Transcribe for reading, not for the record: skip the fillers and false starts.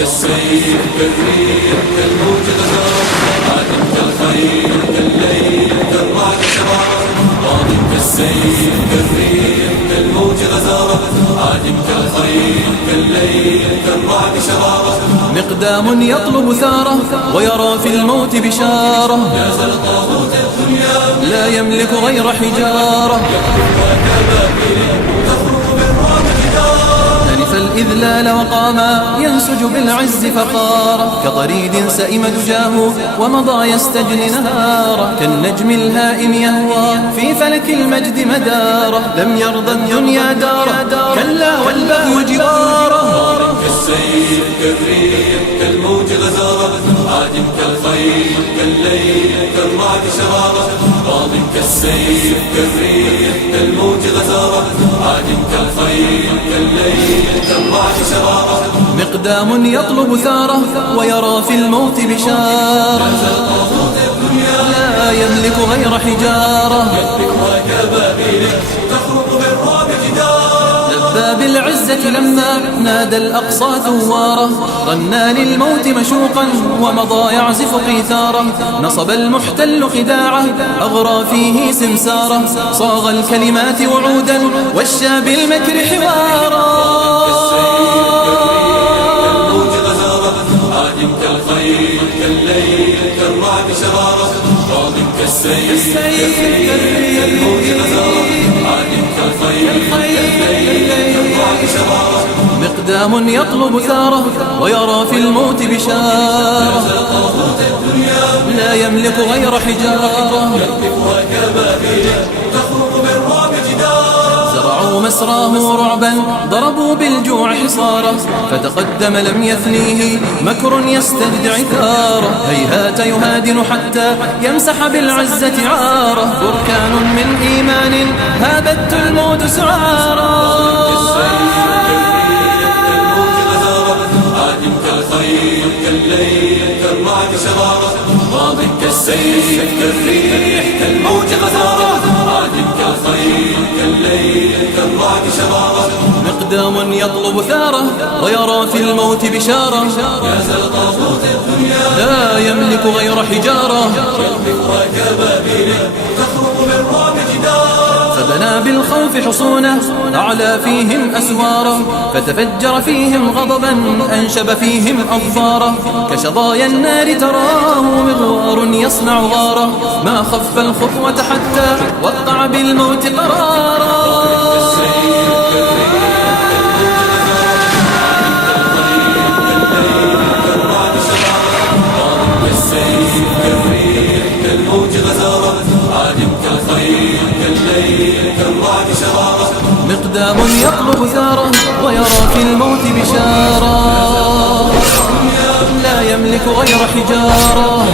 كالسيف كالريح كالموج غزارة عادم كالخيل كالليل كالرعد شرارة ماض كالسيف كالريح كالموج غزارة عادم كالخيل كالليل كالرعد شرارة مقدام يطلب ثاره ويرى في الموت بشارة نازل طاغوت الدنيا لا يملك غير حجارة ألف الإذلال وقاما ينسج بالعز فخارا كطريد سئم دجاه ومضى يستجني نهارا كالنجم الهائم يهوى في فلك المجد مدارا لم يرضى الدنيا دارا كلا والبغي جوارا كالسيف كالريح كالموج غزارة عادم كالخيل كالليل كالرعد شرارة ماض كالسيف كالريح كالموج غزارة عادم كالخيل كالليل كالرعد شرارة مقدام يطلب ثاره ويرى في الموت بشارة لا يملك غير حجارة تخرق بالرعب جدارا لبى بالعزة لما نادى الأقصى ثوارا غنى للموت مشوقا ومضى يعزف قيثارا نصب المحتل خداعه أغرى فيه سمسارا صاغ الكلمات وعودا والشى بالمكر حوارا عادم كالخيل كالليل كالرعد شرارة ماض كالسيف كالموج غزارة عادم كالخيل كالليل كالرعد شرارة مقدام يطلب ثاره ويرى في الموت بشارة لا يملك غير حجارة تخرق بالرعب جدارا زرعوا مسراه رعبا ضربوا بالجوع حصارا فتقدم لم يثنيه مكر يستجدع ثاره هيهات يهادن حتى يمسح بالعزة عاره بركان من إيمان هابت الموت سعارا عادم كالخيل كالليل كالرعد شرارة ماض كالسيف كالريح كالموج غزارة عادم كالخيل كالليل كالرعد شرارة مقدام يطلب ثاره ويرى في الموت بشارة نازل طاغوت الدنيا لا يملك غير حجارة وكبابيل تخرق بالرعب جدارا فبنى بالخوف حصونه أعلى فيهم أسوارا فتفجر فيهم غضبا أنشب فيهم أظفارا كشظايا النار تراه مغوار يصنع غارا ما خف الخطوة حتى وقع بالموت قرارا كالموج غزارة عادم كالخيل كالليل كالرعد شرارة مقدام يطلب ثاره ويرى في الموت بشارة لا يملك غير حجارة